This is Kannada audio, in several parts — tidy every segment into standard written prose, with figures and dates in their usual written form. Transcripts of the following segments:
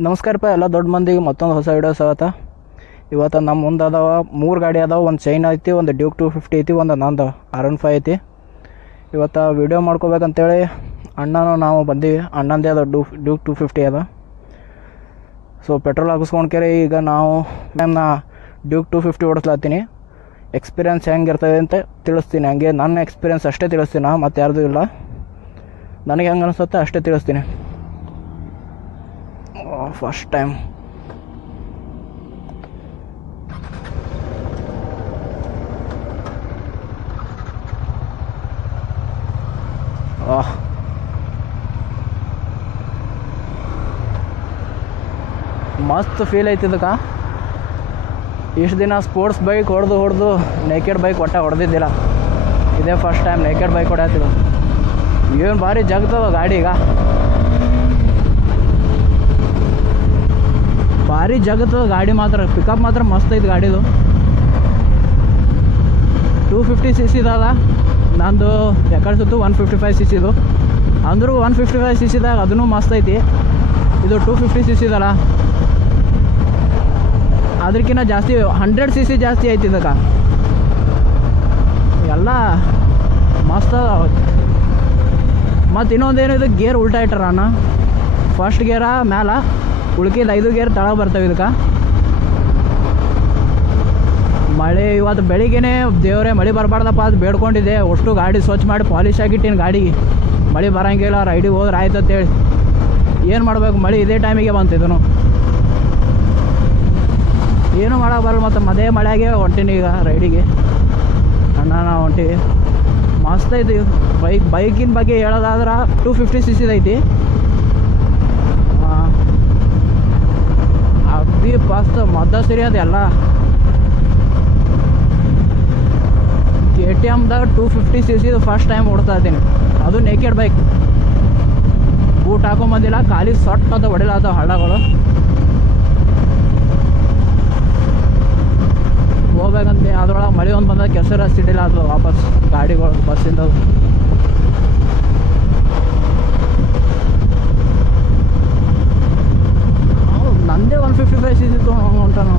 ನಮಸ್ಕಾರಪ್ಪ ಎಲ್ಲ ದೊಡ್ಡ ಮಂದಿಗೆ ಮತ್ತೊಂದು ಹೊಸ ವಿಡಿಯೋ ಸ್ವಾಗತ. ಇವತ್ತು ನಮ್ಮ ಮುಂದೆ ಅದಾವ 3 ಗಾಡಿ ಅದಾವೆ. ಒಂದು ಚೈನ್ ಐತಿ, ಒಂದು ಡ್ಯೂಕ್ 250 ಐತಿ, ಒಂದು ನಂದು R15 ಐತಿ. ಇವತ್ತು ವಿಡಿಯೋ ಮಾಡ್ಕೋಬೇಕಂತೇಳಿ ಅಣ್ಣನೂ ನಾವು ಬಂದೀವಿ. ಅಣ್ಣಂದೇ ಅದ ಡ್ಯೂಕ್ 250 ಅದ. ಸೊ ಪೆಟ್ರೋಲ್ ಹಾಕಿಸ್ಕೊಂಡ್ಕೇರಿ ಈಗ ನಾವು ನಾ ಡ್ಯೂಕ್ 250 ಓಡಿಸ್ಲಾತೀನಿ. ಎಕ್ಸ್ಪೀರಿಯನ್ಸ್ ಹೆಂಗಿರ್ತದೆ ಅಂತ ತಿಳಿಸ್ತೀನಿ. ಹಂಗೆ ನನ್ನ ಎಕ್ಸ್ಪೀರಿಯನ್ಸ್ ಅಷ್ಟೇ ತಿಳಿಸ್ತೀನಿ, ಮತ್ತು ಯಾರ್ದು ಇಲ್ಲ. ನನಗೆ ಹೆಂಗೆ ಅನಿಸುತ್ತೆ ಅಷ್ಟೇ ತಿಳಿಸ್ತೀನಿ. ಫಸ್ಟ್ ಟೈಮ್ ಮಸ್ತ್ ಫೀಲ್ ಐತಿ ಇದಕ್ಕೆ. ಇಷ್ಟು ದಿನ ಸ್ಪೋರ್ಟ್ಸ್ ಬೈಕ್ ಹೊಡೆದು ನೇಕೆಡ್ ಬೈಕ್ ಹೊಡೆದಿದ್ದಿಲ್ಲ. ಇದೇ ಫಸ್ಟ್ ಟೈಮ್ ನೇಕೆಡ್ ಬೈಕ್ ಹೊಡ್ಯಾತಿದ್ದು. ಏನು ಭಾರಿ ಜಗ್ತದ ಗಾಡಿ. ಈಗ ಭಾರಿ ಜಗತ್ತದ ಗಾಡಿ, ಮಾತ್ರ ಪಿಕಪ್ ಮಾತ್ರ ಮಸ್ತ್ ಐತೆ ಗಾಡಿದು. 250cc ಅದ. ನಂದು ಯಾಕಡೆ ಸುತ್ತು 155cc ಇದು. ಅಂದರೂ 155cc ಅದೂ ಮಸ್ತ್ ಐತಿ. ಇದು 250cc ಇದಲ್ಲ, ಅದಕ್ಕಿಂತ ಜಾಸ್ತಿ 100cc ಜಾಸ್ತಿ ಐತಿ ಇದಕ್ಕೆ. ಎಲ್ಲ ಮಸ್ತ್ ಅದ. ಮತ್ತು ಇನ್ನೊಂದೇನು, ಇದು ಗೇರ್ ಉಲ್ಟಾ ಇಟ್ಟಾರ ಅಣ್ಣ. ಫಸ್ಟ್ ಗೇರ ಮ್ಯಾಲ, ಉಳ್ಕಿದ 5 ಗೇರ್ ತಳಗೆ ಬರ್ತವೆ ಇದಕ್ಕೆ. ಮಳೆ ಇವತ್ತು ಬೆಳಿಗ್ಗೆನೇ ದೇವರೇ ಮಳೆ ಬರಬಾರ್ದಪ್ಪ ಅದು ಬೇಡ್ಕೊಂಡಿದ್ದೆ. ಅಷ್ಟು ಗಾಡಿ ಸ್ವಚ್ಛ ಮಾಡಿ ಪಾಲಿಶ್ ಆಗಿಟ್ಟಿನಿ ಗಾಡಿಗೆ. ಮಳೆ ಬರೋಂಗಿಲ್ಲ, ರೈಡಿಗೆ ಹೋದ್ರೆ ಆಯ್ತು ಅಂತೇಳಿ. ಏನು ಮಾಡ್ಬೇಕು, ಮಳೆ ಇದೇ ಟೈಮಿಗೆ ಬಂತಿದ್ದನು. ಏನು ಮಾಡೋಕೆ ಬರಲ್ಲ. ಮತ್ತು ಮದೇ ಮಳೆಯಾಗೆ ಹೊಂಟೀನಿ ಈಗ ರೈಡಿಗೆ. ಅಣ್ಣ ನಾವು ಹೊಂಟೀವಿ. ಮಸ್ತ್ ಐತಿ ಬೈಕಿನ ಬಗ್ಗೆ ಹೇಳೋದಾದ್ರೆ 250cc ಐತಿ. ಅಗ್ದಿ ಫಸ್ಟ್ ಮದ್ದ ಸರಿ ಅದೆಲ್ಲ. KTMದಾಗ 250cc ಫಸ್ಟ್ ಟೈಮ್ ಓಡ್ತಾ ಇದ್ದೀನಿ. ಅದು ನೇಕೆಡ್ ಬೈಕ್. ಬೂಟ್ ಹಾಕೊಂಬಂದಿಲ್ಲ, ಖಾಲಿ ಸೊಟ್ ಅಂತ ಹೊಡಿಲಾತವ ಹಳ್ಳಗಳು. ಹೋಗ್ಬೇಕಂತ ಅದ್ರೊಳಗೆ ಮಳೆ ಒಂದು ಬಂದಾಗ ಕೆಸರು ಸಿಡಿಲ್ಲ ಅದು ವಾಪಸ್ ಗಾಡಿಗಳು ಬಸ್ಸಿಂದ. ನಂದೇ 155cc ಹೊಂಟಾನ.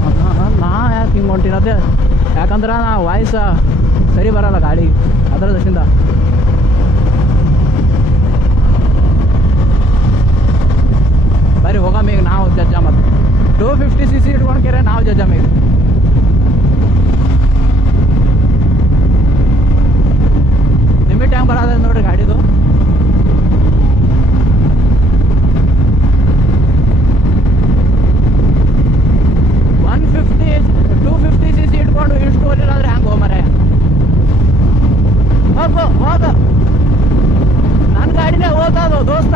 ನಾ ಯಾಕೆ ಹಿಂಗೆ ಹೊಂಟಿನದೆ, ಯಾಕಂದ್ರೆ ನಾ ವಾಯ್ಸ್ ಸರಿ ಬರೋಲ್ಲ ಗಾಡಿ ಅದರ ದಶಿಂದ. ಬರೀ ಹೋಗಮ್ಮ ಈಗ ನಾವು ಜಜ್ಜ. ಮತ್ತು 250cc ಇಟ್ಕೊಂಡ್ಕೆರೆ ನಾವು ಜಜ್ಜಮ್ಮ ಈಗ. ಲಿಮಿಟ್ ಹೆಂಗೆ ಬರೋದ ನೋಡ್ರಿ ಗಾಡಿದು. ಇಟ್ಕೊಂಡು ಇಷ್ಟು ಹೋಲಿಲ್ಲಾದ್ರೆ ಹೆಂಗೆ ಹೋಮರೆ. ಹೋಗ ನನ್ನ ಗಾಡಿನೇ ಹೋಗೋದು ದೋಸ್ತ.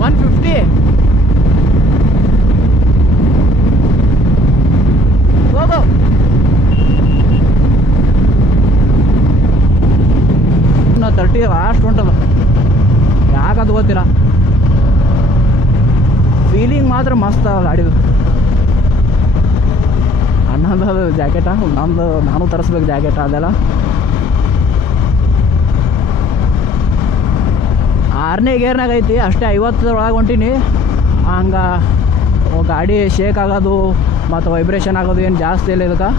150 ಹೋಗು. ಇನ್ನು 30 ಅಷ್ಟು ಉಂಟದ. ಯಾಕದು ಗೊತ್ತಿಲ್ಲ. ಫೀಲಿಂಗ್ ಮಾತ್ರ ಮಸ್ತ್ ಅದ ಗಾಡಿದು. ಅಣ್ಣಂದು ಜಾಕೆಟ, ನಮ್ಮದು ನಾನು ತರಿಸ್ಬೇಕು ಜಾಕೆಟ ಅದೆಲ್ಲ. 6ನೇ ಗೇರ್ನಾಗ ಐತಿ ಅಷ್ಟೇ. 50 ಒಳಗೆ ಹೊಂಟೀನಿ. ಹಂಗೆ ಗಾಡಿ ಶೇಕ್ ಆಗೋದು ಮತ್ತು ವೈಬ್ರೇಷನ್ ಆಗೋದು ಏನು ಜಾಸ್ತಿ ಇಲ್ಲ ಇದಕ್ಕೆ.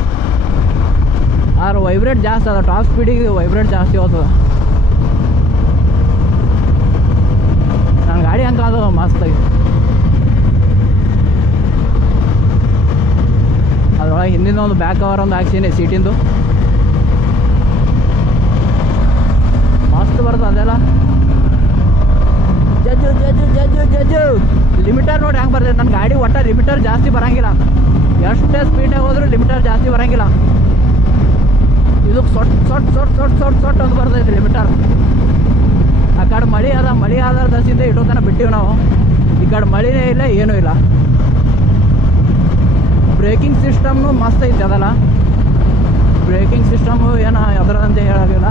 ಆದ್ರೆ ವೈಬ್ರೇಟ್ ಜಾಸ್ತಿ ಅದ. ಟಾಪ್ ಸ್ಪೀಡಿಗೆ ವೈಬ್ರೇಟ್ ಜಾಸ್ತಿ ಹೋಗ್ತದೆ. ನನ್ನ ಗಾಡಿ ಹಂಗೆ ಅದು ಮಸ್ತಾಗಿ. ಅದರೊಳಗೆ ಹಿಂದಿನ ಒಂದು ಬ್ಯಾಕ್ ಕವರ್ ಒಂದು ಹಾಕ್ಸೀನಿ ಸೀಟಿಂದು. ಮಸ್ತ್ ಬರ್ತದೆ ಅದೆಲ್ಲ. ಜಜ್ಜು ಜಜ್ಜು ಜಜ್ಜು ಜಜ್ಜು. ಲಿಮಿಟರ್ ನೋಡಿ ಹೆಂಗೆ ಬರ್ತದೆ. ನನ್ನ ಗಾಡಿ ಒಟ್ಟು ಲಿಮಿಟರ್ ಜಾಸ್ತಿ ಬರೋಂಗಿಲ್ಲ. ಎಷ್ಟೇ ಸ್ಪೀಡಾಗಿ ಹೋದ್ರೂ ಲಿಮಿಟರ್ ಜಾಸ್ತಿ ಬರೋಂಗಿಲ್ಲ. ಇದಕ್ಕೆ ಸೊಟ್ ಅಂತ ಬರ್ತೈತೆ ಲಿಮಿಟರ್. ಆ ಕಡೆ ಮಳೆ ಆದ ದಸಿಂದ ಇಡೋ ತನಕ ಬಿಟ್ಟಿವಿ ನಾವು. ಈ ಕಡೆ ಮಳೆನೇ ಇಲ್ಲ, ಏನೂ ಇಲ್ಲ. ಬ್ರೇಕಿಂಗ್ ಸಿಸ್ಟಮ್ನು ಮಸ್ತ್ ಐತಿ ಅದಲ್ಲ. ಬ್ರೇಕಿಂಗ್ ಸಿಸ್ಟಮು ಏನು ಅದರಂತೆ ಹೇಳೋದಿಲ್ಲ.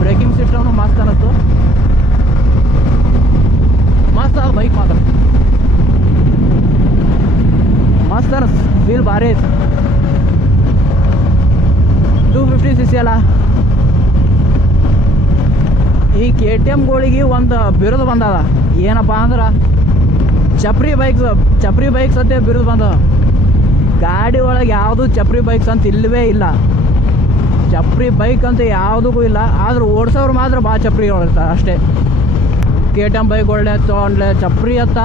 ಬ್ರೇಕಿಂಗ್ ಸಿಸ್ಟಮ್ನು ಮಸ್ತ್ ಅನ್ನಿಸ್ತು. ಮಸ್ತ್ ಅದ ಬೈಕ್ ಮಾತ್ರ. ಮಸ್ತ್ ಅನ್ನಿಸ್ತು. ಫೀಲ್ ಭಾರಿ ಐತಿ. 250cc ಅಲ್ಲ. ಈ KTMಗಳಿಗೆ ಒಂದು ಬಿರುದು ಬಂದದ. ಏನಪ್ಪ ಅಂದ್ರೆ ಚಪ್ರಿ ಬೈಕ್ಸ್ ಅಂತ ಬಿರುದು ಬಂದವ. ಗಾಡಿ ಒಳಗೆ ಯಾವುದು ಚಪ್ರಿ ಬೈಕ್ಸ್ ಅಂತ ಇಲ್ಲವೇ ಇಲ್ಲ. ಚಪ್ರಿ ಬೈಕ್ ಅಂತ ಯಾವುದಕ್ಕೂ ಇಲ್ಲ. ಆದ್ರೆ ಓಡಿಸೋರು ಮಾತ್ರ ಭಾಳ ಚಪ್ರಿ ಹೊಡಿತಾರೆ ಅಷ್ಟೇ. KTM ಬೈಕ್ ಒಳ್ಳೆ ತೊಗೊಂಡ್ಲೆ ಚಪ್ರಿ ಅತ್ತ,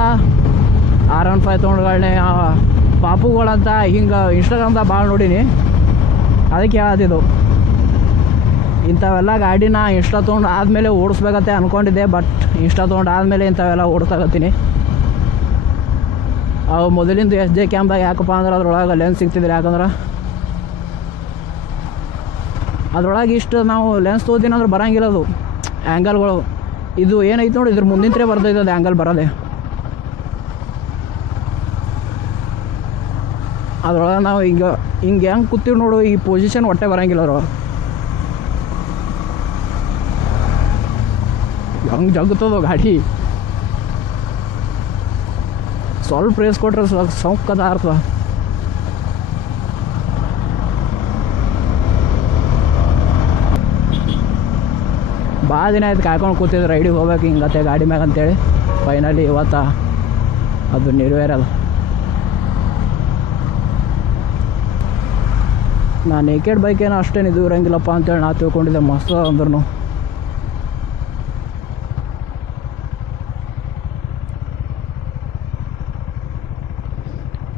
R15 ತೊಗೊಂಡ್ಗಳನ್ನೇ ಪಾಪುಗಳಂತ ಹಿಂಗೆ ಇನ್ಸ್ಟಾಗ್ರಾಮ್ದಾಗ ಭಾಳ ನೋಡೀನಿ. ಅದಕ್ಕೆ ಹೇಳತ್ತಿದ್ದು ಇಂಥವೆಲ್ಲ ಗಾಡಿನ ಇನ್ಸ್ಟಾ ತೊಗೊಂಡು ಆದಮೇಲೆ ಓಡಿಸ್ಬೇಕಂತ ಅಂದ್ಕೊಂಡಿದ್ದೆ. ಬಟ್ ಇನ್ಸ್ಟಾ ತೊಗೊಂಡು ಆದಮೇಲೆ ಇಂಥವೆಲ್ಲ ಓಡಿಸ್ತಾಗತ್ತೀನಿ. ಅವು ಮೊದಲಿಂದ SJ ಕ್ಯಾಮ್ದಾಗ ಯಾಕಪ್ಪ ಅಂದ್ರೆ ಅದ್ರೊಳಗೆ ಲೆನ್ಸ್ ಸಿಗ್ತಿದ್ರು. ಯಾಕಂದ್ರೆ ಅದ್ರೊಳಗೆ ಇಷ್ಟು ನಾವು ಲೆನ್ಸ್ ತೊಗೋತೀನಿ ಅಂದ್ರೆ ಬರೋಂಗಿಲ್ಲ ಅದು ಆ್ಯಂಗಲ್ಗಳು. ಇದು ಏನೈತೆ ನೋಡಿ, ಇದ್ರ ಮುಂದಿಂತೇ ಬರ್ತೈತೆ ಅದು ಆ್ಯಂಗಲ್ ಬರೋದೆ. ಅದ್ರೊಳಗೆ ನಾವು ಹಿಂಗೆ ಹೆಂಗೆ ಕೂತೀವಿ ನೋಡು, ಈ ಪೊಸಿಷನ್ ಹೊಟ್ಟೆ ಬರೋಂಗಿಲ್ಲ ಅದ್ರೊಳಗೆ. ಹಂಗೆ ಜಗ್ತದೋ ಗಾಡಿ. ಸ್ವಲ್ಪ ರೇಸ್ ಕೊಟ್ರೆ ಸೌಕದ ಅರ್ಥ. ಭಾಳ ದಿನ ಆಯ್ತು ಕಾಯ್ಕೊಂಡು ಕೂತಿದ್ರು ರೈಡಿಗೆ ಹೋಗ್ಬೇಕು ಹಿಂಗತ್ತೆ ಗಾಡಿ ಮ್ಯಾಗ ಅಂತೇಳಿ. ಫೈನಲಿ ಇವತ್ತು ಅದು ನೆರವೇರಲ್ಲ. ನಾನು ನೇಕೆಡ್ ಬೈಕ್ ಏನೋ ಅಷ್ಟೇನು ಇದು ಇರೋಂಗಿಲ್ಲಪ್ಪ ಅಂತೇಳಿ ನಾ ತಿಳ್ಕೊಂಡಿದ್ದೆ. ಮಸ್ತ್ ಅಂದ್ರೂ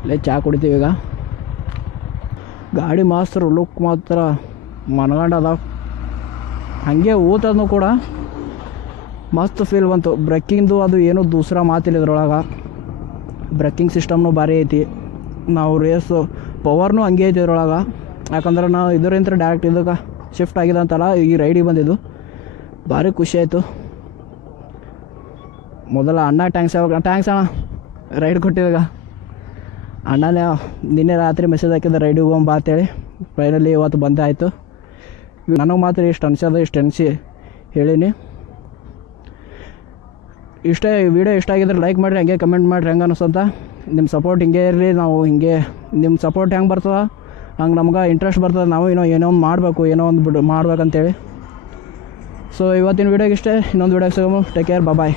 ಇಲ್ಲೇ ಚಹಾ ಕುಡಿತೀವಿ ಈಗ. ಗಾಡಿ ಮಾಸ್ತರು ಲುಕ್ ಮಾತ್ರ ಮನಗಂಡದ. ಹಾಗೆ ಊತದೂ ಕೂಡ ಮಸ್ತ್ ಫೀಲ್ ಬಂತು. ಬ್ರೇಕಿಂಗ್ದು ಅದು ಏನೂ ದೂಸರ ಮಾತಿಲ್ಲ ಇದ್ರೊಳಗೆ. ಬ್ರೇಕಿಂಗ್ ಸಿಸ್ಟಮ್ನು ಭಾರಿ ಐತಿ. ನಾವು ರೇಸು ಪವರ್ನೂ ಹಂಗೆ ಐತಿ ಇದ್ರೊಳಗೆ. ಯಾಕಂದ್ರೆ ನಾವು ಇದರಿಂದ ಡೈರೆಕ್ಟ್ ಇದಕ್ಕೆ ಶಿಫ್ಟ್ ಆಗಿದೆ ಅಂತಲ್ಲ ಈ ರೈಡಿಗೆ ಬಂದಿದ್ದು. ಭಾರಿ ಖುಷಿ ಆಯಿತು. ಮೊದಲ ಅಣ್ಣ ಟ್ಯಾಂಕ್ಸ್ ಅಣ್ಣ ರೈಡ್ ಕೊಟ್ಟಿದ್ದಾಗ ಅಣ್ಣನೇ ನಿನ್ನೆ ರಾತ್ರಿ ಮೆಸೇಜ್ ಹಾಕಿದ್ದೆ ರೈಡಿಗೆ ಹೋಗೋಣ ಬಾ ಅಂತೇಳಿ. ಫೈನಲಿ ಇವತ್ತು ಬಂದೇ ಆಯಿತು. ನನಗೆ ಮಾತ್ರ ಇಷ್ಟು ಅನ್ಸೋದು, ಇಷ್ಟು ಅನಿಸಿ ಹೇಳೀನಿ. ವಿಡಿಯೋ ಇಷ್ಟ ಆಗಿದ್ರೆ ಲೈಕ್ ಮಾಡಿರಿ, ಹಂಗೆ ಕಮೆಂಟ್ ಮಾಡಿರಿ ಹೆಂಗೆ ಅನಿಸ್ತಂತ. ನಿಮ್ಮ ಸಪೋರ್ಟ್ ಹಿಂಗೆ ಇರಲಿ. ನಾವು ಹಿಂಗೆ ನಿಮ್ಮ ಸಪೋರ್ಟ್ ಹೆಂಗೆ ಬರ್ತದೆ ಹಂಗೆ ನಮ್ಗೆ ಇಂಟ್ರೆಸ್ಟ್ ಬರ್ತದೆ. ನಾವು ಏನೋ ಒಂದು ಮಾಡಬೇಕು, ಏನೋ ಒಂದು ಮಾಡ್ಬೇಕಂತೇಳಿ. ಸೊ ಇವತ್ತಿನ ವೀಡಿಯೋಗೆ ಇಷ್ಟೇ. ಇನ್ನೊಂದು ವೀಡಿಯೋಗೆ ಸಿಗೋಣ. ಟೇಕ್ ಕೇರ್, ಬಾಯ್.